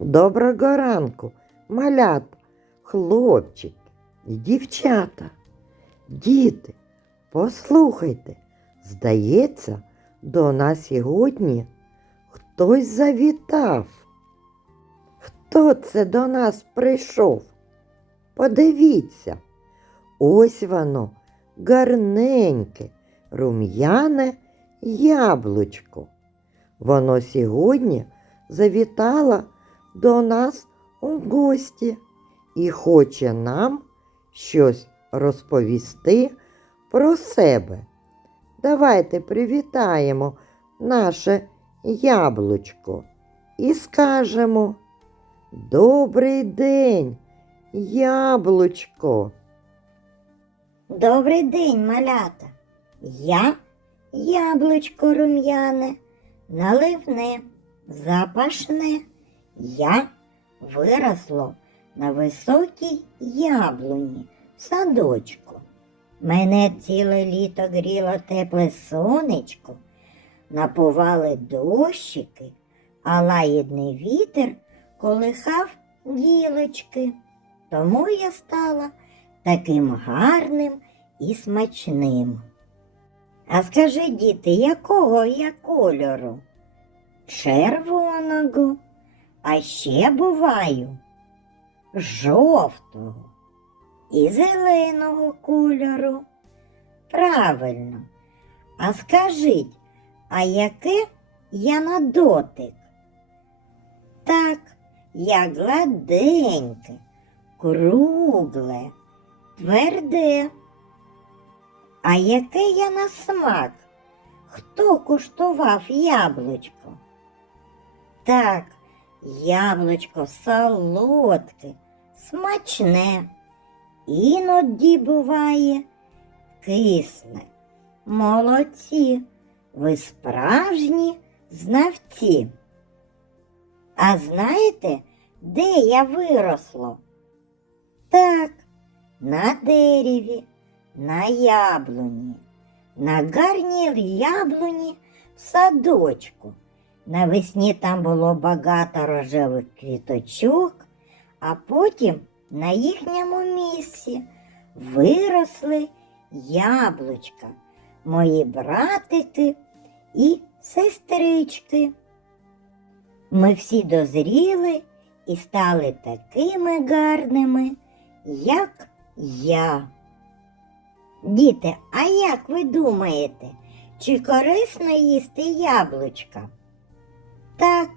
Доброго ранку, малята, хлопчики дівчата. Діти, послухайте, здається, до нас сьогодні хтось завітав. Хто це до нас прийшов? Подивіться, ось воно, гарненьке, рум'яне яблучко. Воно сьогодні завітало до нас у гості і хоче нам щось розповісти про себе. Давайте привітаємо наше яблучко і скажемо Добрий день, яблучко. Добрий день, малята. Я яблучко рум'яне, наливне, запашне. Я виросло на високій яблуні в садочку. Мене ціле літо гріло тепле сонечко, напували дощики, а лагідний вітер колихав гілочки. Тому я стала таким гарним і смачним. А скажи, діти, якого я кольору? Червоного, а ще буваю жовтого і зеленого кольору. Правильно. А скажіть, а яке я на дотик? Так, я гладеньке, кругле, тверде. А яке я на смак? Хто куштував яблучко? Так, яблучко солодке, смачне, іноді буває кисле. Молодці, ви справжні знавці. А знаєте, де я виросло? Так, на дереві, на яблуні, на гарній яблуні в садочку. Навесні там було багато рожевих квіточок, а потім на їхньому місці виросли яблучка, мої братики і сестрички. Ми всі дозріли і стали такими гарними, як я. Діти, а як ви думаєте, чи корисно їсти яблучка? Так,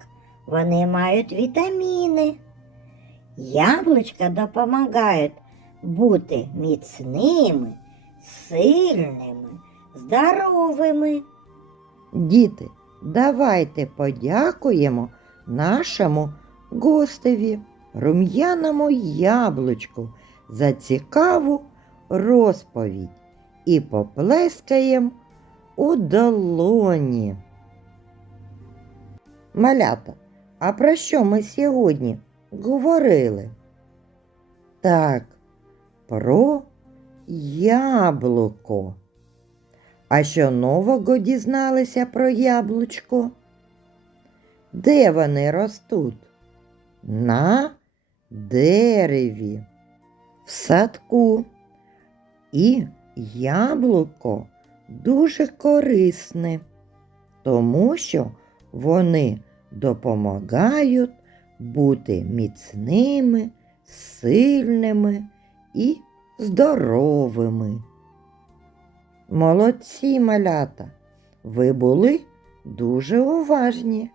вони мають вітаміни. Яблучка допомагають бути міцними, сильними, здоровими. Діти, давайте подякуємо нашому гостеві, рум'яному яблучку за цікаву розповідь і поплескаємо у долоні. Малята, а про що ми сьогодні говорили? Так, про яблуко. А що нового дізналися про яблучко? Де вони ростуть? На дереві, в садку. І яблуко дуже корисне, тому що вони допомагають бути міцними, сильними і здоровими. Молодці малята, ви були дуже уважні.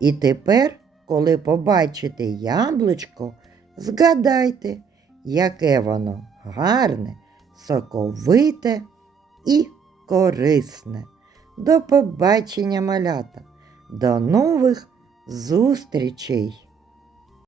І тепер, коли побачите яблучко, згадайте, яке воно гарне, соковите і корисне. До побачення, малята, до нових зустрічей!